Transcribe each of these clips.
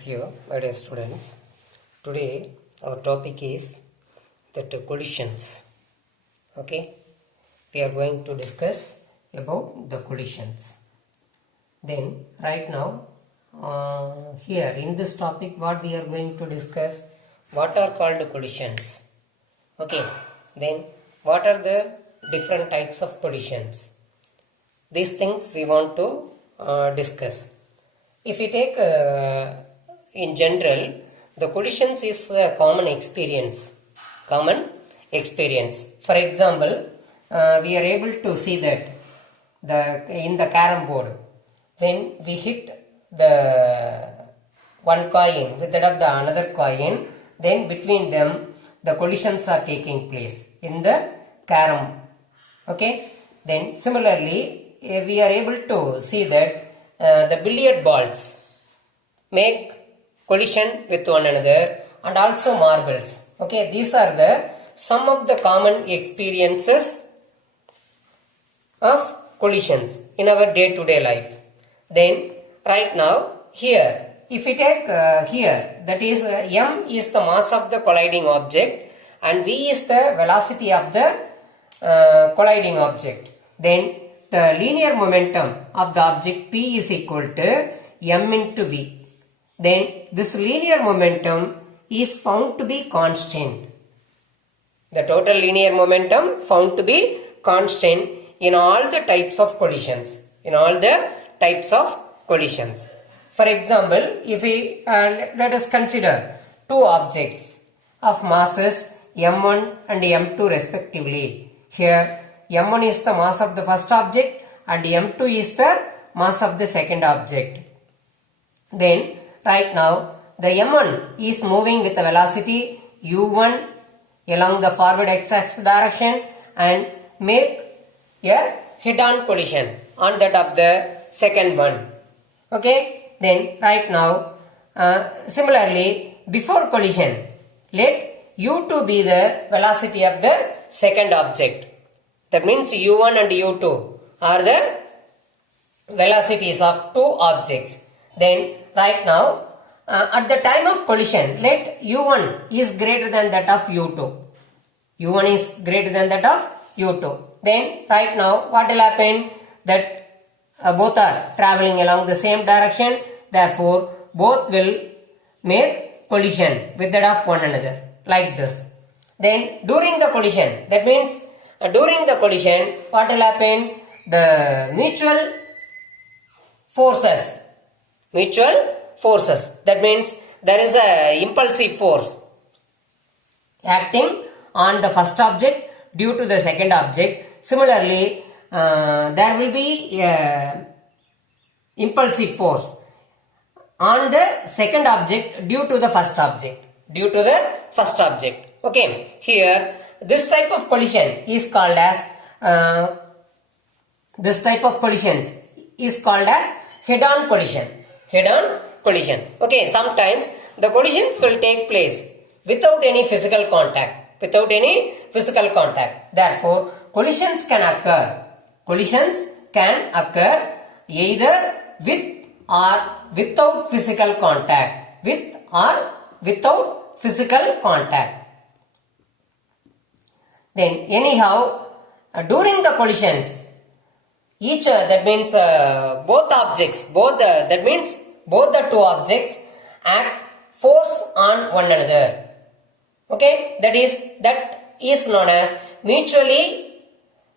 of you, my dear students. Today our topic is that collisions. Okay, we are going to discuss about the collisions. Then right now here in this topic what we are going to discuss, what are called collisions. Okay, then what are the different types of collisions. These things we want to discuss. If we take in general, the collisions is a common experience. Common experience. For example, we are able to see that in the carom board, when we hit the one coin with that of the another coin, then between them the collisions are taking place in the carom. Okay. Then similarly, we are able to see that the billiard balls make collision with one another, and also marbles. Okay, these are the some of the common experiences of collisions in our day-to-day life. Then right now here, if we take here, that is m is the mass of the colliding object and v is the velocity of the colliding object. Then the linear momentum of the object P is equal to m into v. Then this linear momentum is found to be constant. The total linear momentum found to be constant in all the types of collisions. In all the types of collisions. For example, if we let us consider two objects of masses m1 and m2 respectively. Here m1 is the mass of the first object and m2 is the mass of the second object. Then right now the m1 is moving with the velocity u1 along the forward x-axis direction and make a head-on collision on that of the second one. Okay, then right now similarly before collision, let u2 be the velocity of the second object. That means u1 and u2 are the velocities of two objects. Then right now at the time of collision, let u1 is greater than that of u2. u1 is greater than that of u2. Then right now what will happen? That both are traveling along the same direction. Therefore both will make collision with that of one another like this. Then during the collision, that means during the collision, what will happen? The mutual forces. That means there is a impulsive force acting on the first object due to the second object. Similarly, there will be impulsive force on the second object due to the first object. Okay, here this type of collision is called as head-on collision. Okay, sometimes the collisions will take place without any physical contact. Therefore, collisions can occur either with or without physical contact. Then anyhow, during the collisions, that means both the two objects act force on one another. Okay, that is known as mutually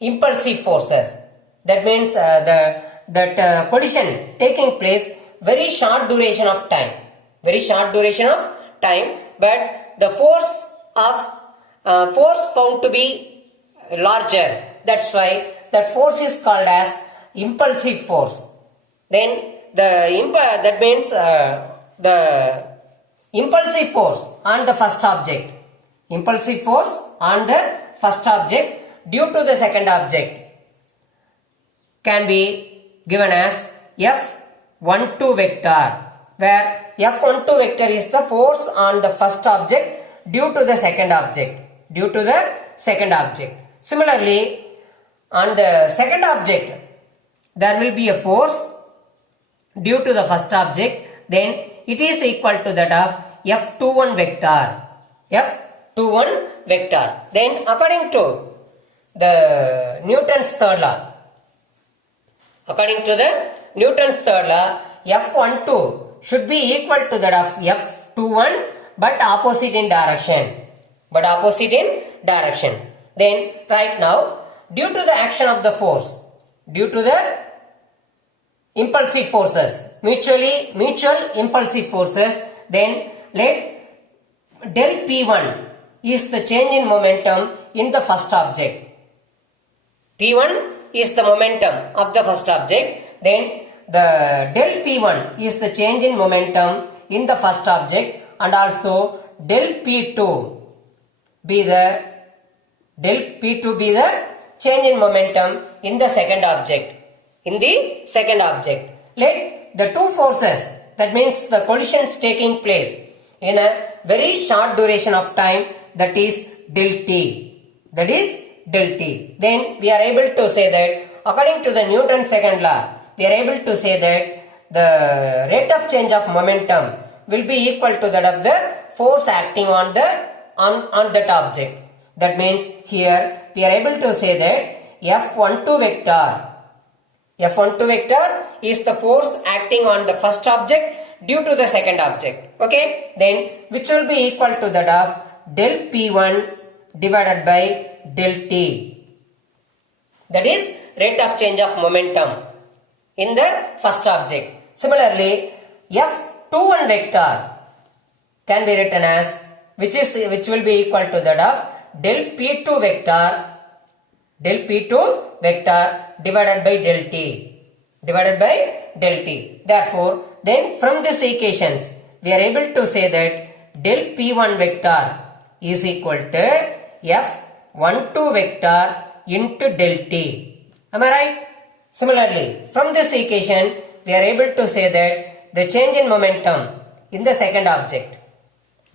impulsive forces. That means that collision taking place very short duration of time, but the force found to be larger. That's why that force is called as impulsive force. Then the impulsive force on the first object, due to the second object can be given as F12 vector, where F12 vector is the force on the first object due to the second object. Similarly, on the second object there will be a force due to the first object. Then it is equal to that of F21 vector. F21 vector. Then according to the Newton's third law, F12 should be equal to that of F21 but opposite in direction. Then right now, due to the action of the force, due to the impulsive forces, mutual impulsive forces, then let del P1 is the change in momentum in the first object. P1 is the momentum of the first object, then the del P1 is the change in momentum in the first object, and also del P2 be the change in momentum in the second object. Let the two forces, that means the collisions taking place in a very short duration of time, that is del T. Then we are able to say that according to the Newton's second law, we are able to say that the rate of change of momentum will be equal to that of the force acting on that object. That means here we are able to say that F12 vector is the force acting on the first object due to the second object. Okay, then which will be equal to that of del P1 divided by del T. That is rate of change of momentum in the first object. Similarly, F21 vector can be written as which will be equal to that of del P2 vector divided by del T. Therefore, then from these equations we are able to say that del P1 vector is equal to F12 vector into del T. Am I right? Similarly, from this equation we are able to say that the change in momentum in the second object,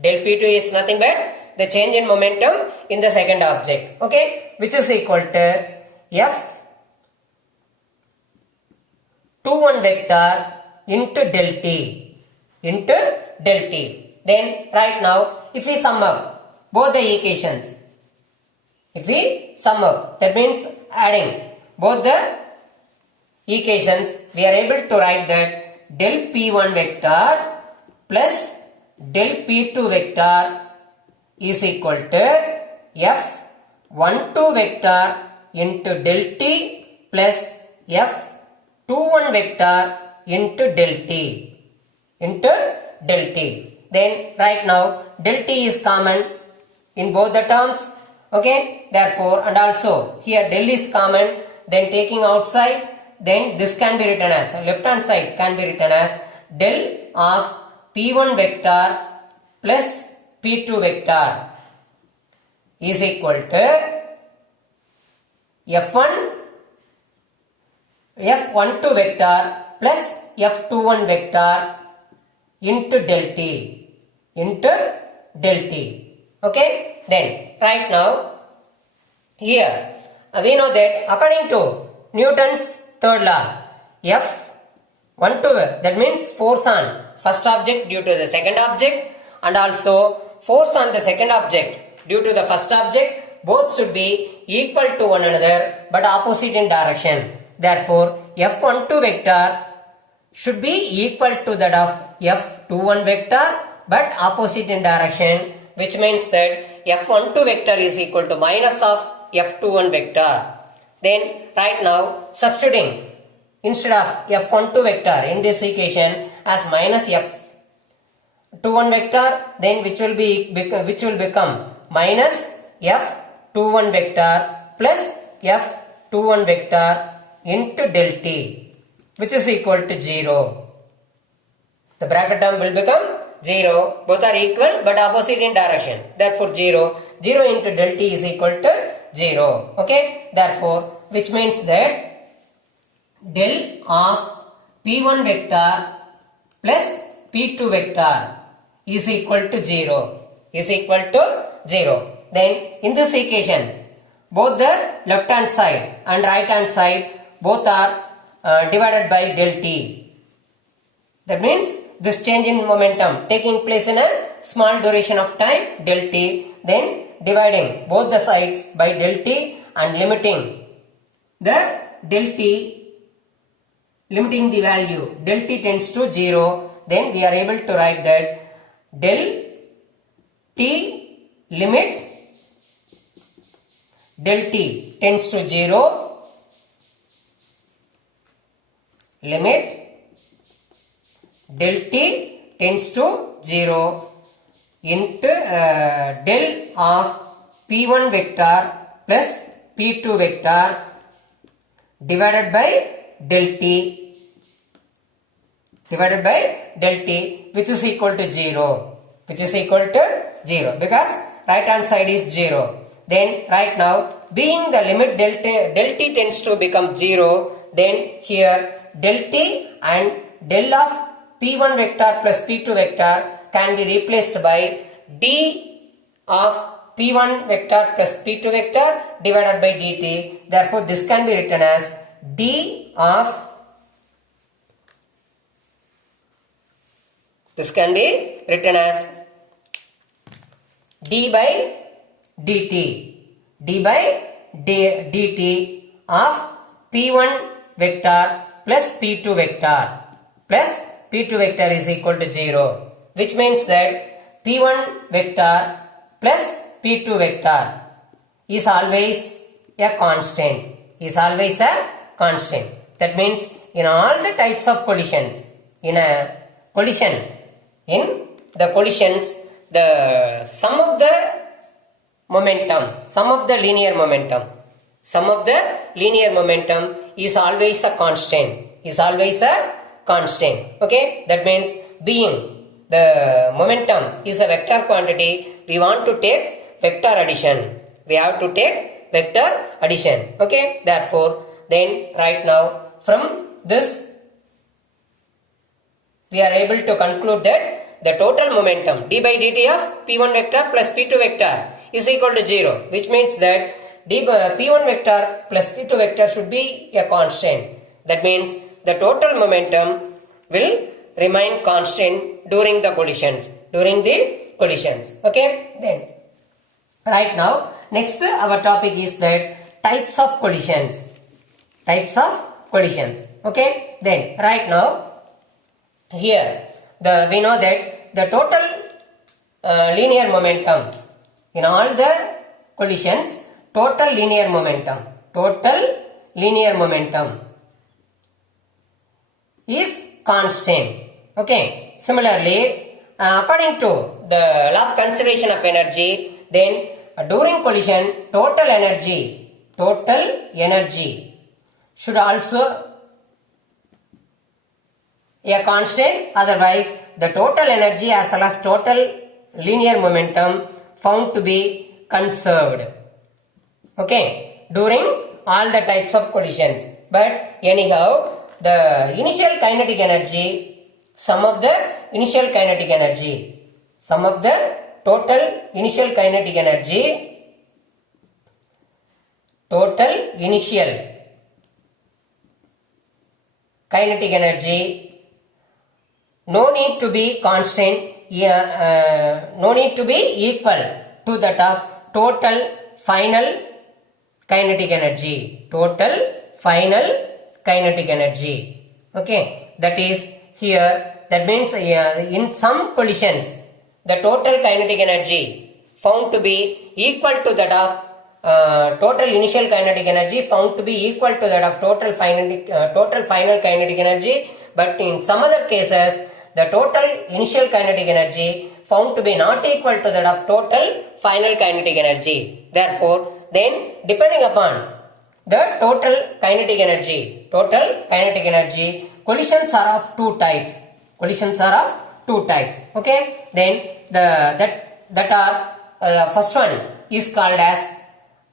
del P2 is nothing but the change in momentum in the second object, okay, which is equal to F21 vector into del T. Then right now, if we sum up both the equations, that means adding both the equations, we are able to write that del P1 vector plus del P2 vector is equal to F12 vector into del T plus F21 vector into del T. Then right now del T is common in both the terms. Okay, therefore, and also here del is common, then taking outside, then this can be written as, left hand side can be written as del of P1 vector plus P2 vector is equal to F12 vector plus F21 vector into del T. Okay, then right now here we know that according to Newton's third law, F12, that means force on first object due to the second object, and also force on the second object due to the first object, both should be equal to one another but opposite in direction. Therefore, F12 vector should be equal to that of F21 vector but opposite in direction, which means that F12 vector is equal to minus of F21 vector. Then right now substituting instead of F12 vector in this equation as minus F21 vector, then which will become minus F21 vector plus F21 vector into del T, which is equal to 0. The bracket term will become 0. Both are equal but opposite in direction. Therefore 0 into del T is equal to 0. Okay. Therefore, which means that del of P1 vector plus P2 vector is equal to 0. Then in this equation, both the left hand side and right hand side both are divided by del T. That means this change in momentum taking place in a small duration of time del t, then dividing both the sides by del t and limiting the del t, limiting the value del t tends to 0, then we are able to write that del t limit del t tends to 0, limit del t tends to 0 into del of p1 vector plus p2 vector divided by del t which is equal to 0, because right hand side is 0. Then right now, being the limit del t tends to become 0, then here del t and del of p1 vector plus p2 vector can be replaced by d of p1 vector plus p2 vector divided by dt. Therefore, this can be written as d of d by dt of p1 vector plus p2 vector is equal to 0, which means that p1 vector plus p2 vector is always a constant. That means in all the types of collisions, the sum of the linear momentum is always a constant. Okay, that means being the momentum is a vector quantity, we want to take vector addition. Okay, therefore, then right now from this we are able to conclude that the total momentum d by dt of p1 vector plus p2 vector is equal to 0, which means that p1 vector plus p2 vector should be a constant. That means the total momentum will remain constant during the collisions. Okay, then right now next our topic is that types of collisions. Okay, then right now here we know that the total linear momentum in all the collisions, total linear momentum is constant. Okay, similarly according to the law of conservation of energy, then during collision total energy should also a constant, otherwise the total energy as well as total linear momentum found to be conserved. Okay, during all the types of collisions. But anyhow, the initial kinetic energy, sum of the total initial kinetic energy no need to be constant, no need to be equal to that of total final kinetic energy. Okay, that is here, that means in some collisions the total kinetic energy found to be equal to that of total initial kinetic energy found to be equal to that of total final kinetic energy, but in some other cases the total initial kinetic energy found to be not equal to that of total final kinetic energy. Therefore, then depending upon the total kinetic energy, collisions are of two types. Okay, then that are first one is called as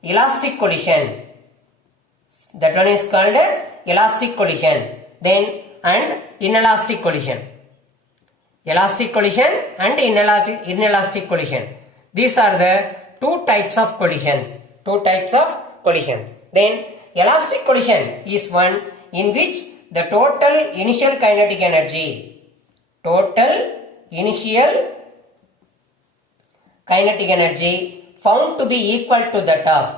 elastic collision. That one is called elastic collision. Then and inelastic collision. Elastic collision and inelastic collision. These are the two types of collisions. Then elastic collision is one in which the total initial kinetic energy total initial kinetic energy found to be equal to that of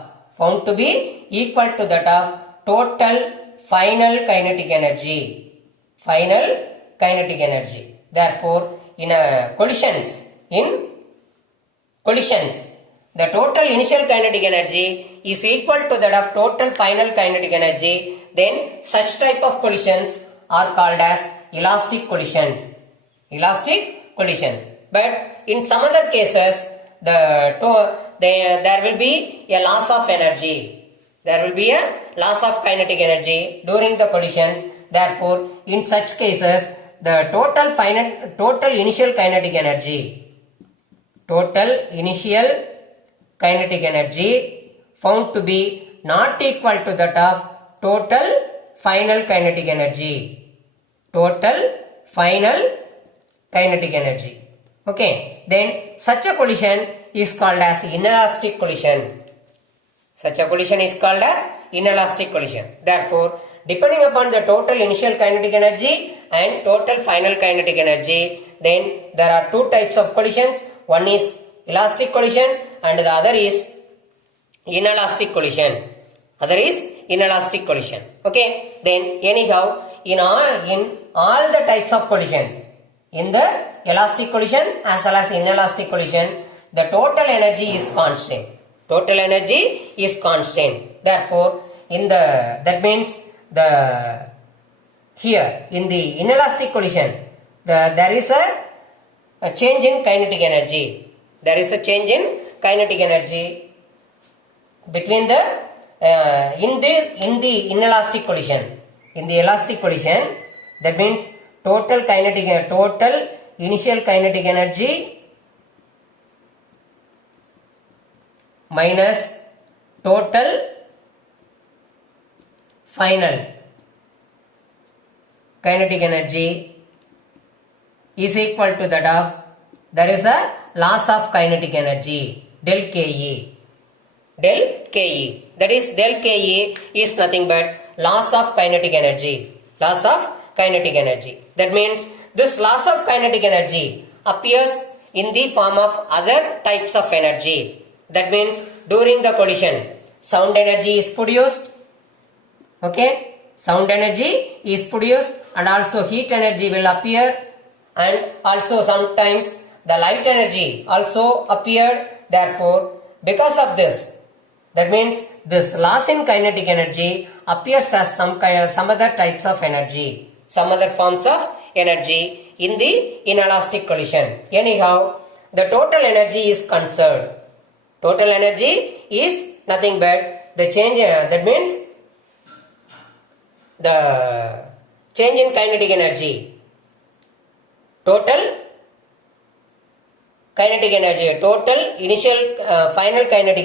total final kinetic energy. Therefore, in collisions, the total initial kinetic energy is equal to that of total final kinetic energy. Then such type of collisions are called as elastic collisions. But in some other cases, there will be a loss of energy. There will be a loss of kinetic energy during the collisions. Therefore, in such cases, the total initial kinetic energy found to be not equal to that of total final kinetic energy. Okay, then such a collision is called as inelastic collision. Therefore, depending upon the total initial kinetic energy and total final kinetic energy, then there are two types of collisions. One is elastic collision and the other is inelastic collision. Okay, then anyhow, in all the types of collisions, in the elastic collision as well as inelastic collision, the total energy is constant. Therefore, that means here in the inelastic collision, there is a change in kinetic energy. Between in the inelastic collision. In the elastic collision, that means total initial kinetic energy minus total final kinetic energy is equal to that of, there is a loss of kinetic energy, del Ke. That is, del Ke is nothing but loss of kinetic energy. That means this loss of kinetic energy appears in the form of other types of energy. That means during the collision, sound energy is produced. Okay, sound energy is produced and also heat energy will appear, and also sometimes the light energy also appeared. Therefore, because of this, that means this loss in kinetic energy appears as some other types of energy, some other forms of energy in the inelastic collision. Anyhow, the total energy is conserved. Total energy is nothing but the change, that means the change in kinetic energy. Total initial final kinetic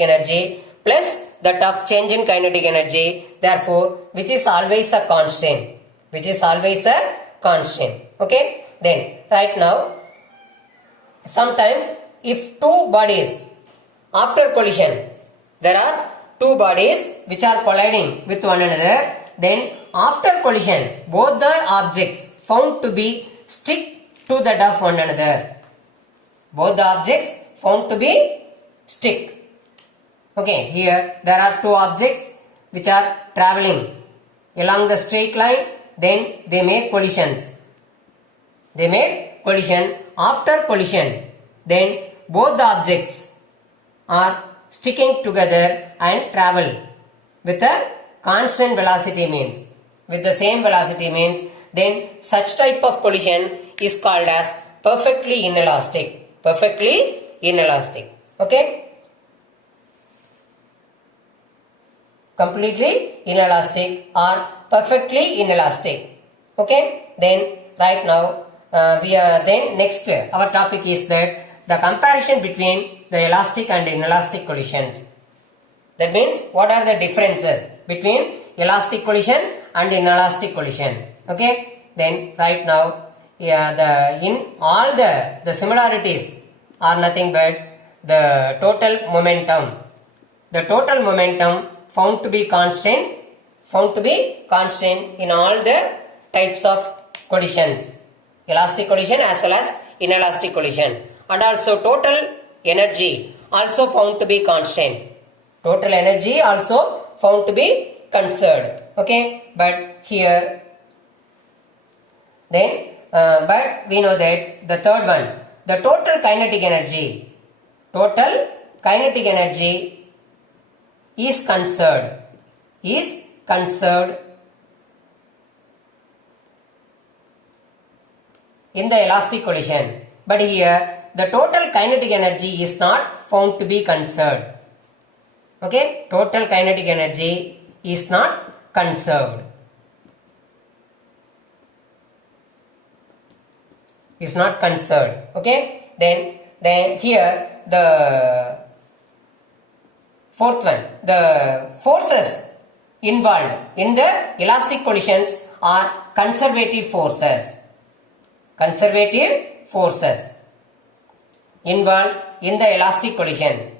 energy plus that of change in kinetic energy, therefore which is always a constant. Okay, then right now, sometimes if two bodies after collision, there are two bodies which are colliding with one another, then after collision both the objects found to be stick to that of one another. Stick. Okay, here there are two objects which are traveling along the straight line, then they make collisions. After collision, then both the objects are sticking together and travel with a constant velocity means, with the same velocity means, then such type of collision is called as perfectly inelastic. Okay, completely inelastic or perfectly inelastic. Okay, then right now next our topic is that the comparison between the elastic and inelastic collisions. That means what are the differences between elastic collision and inelastic collision. Okay, then right now in all the similarities are nothing but the total momentum. The total momentum found to be constant in all the types of collisions, elastic collision as well as inelastic collision, and also total energy also found to be constant. Total energy also found to be conserved. Okay, but here then but we know that the third one, the total kinetic energy is conserved in the elastic collision, but here the total kinetic energy is not found to be conserved. Okay, total kinetic energy is not conserved. Is not conserved. Okay, then here the fourth one, the forces involved in the elastic collisions are conservative forces. Conservative forces involved in the elastic collision,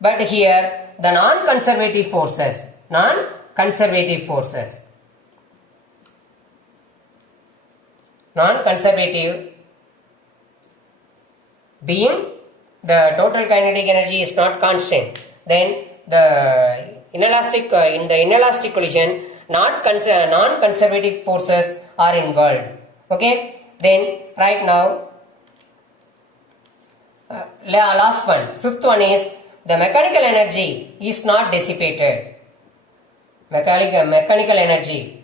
but here the non-conservative forces being the total kinetic energy is not constant, then the inelastic in the inelastic collision non-conservative forces are involved. Okay, then right now last one, fifth one is the mechanical energy is not dissipated. Mechanical energy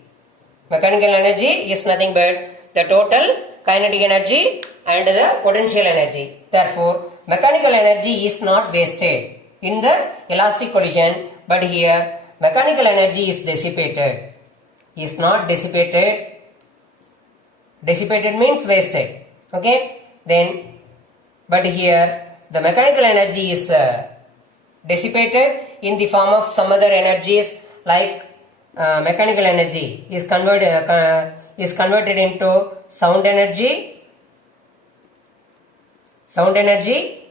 is nothing but the total kinetic energy and the potential energy. Therefore, mechanical energy is not wasted in the elastic collision, but here mechanical energy is dissipated. Is not dissipated. Dissipated means wasted. Okay, then but here the mechanical energy is dissipated in the form of some other energies, like mechanical energy is converted into sound energy,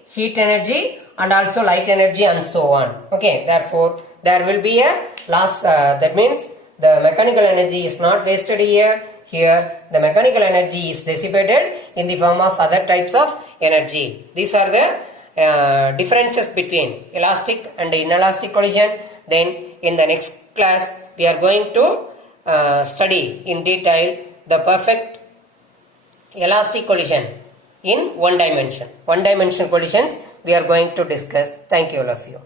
heat energy, and also light energy, and so on. Okay, therefore there will be a loss. That means the mechanical energy is not wasted here. Here the mechanical energy is dissipated in the form of other types of energy. These are the differences between elastic and inelastic collision. Then in the next class we are going to study in detail the perfect elastic collision in one dimension. One dimension collisions we are going to discuss. Thank you all of you.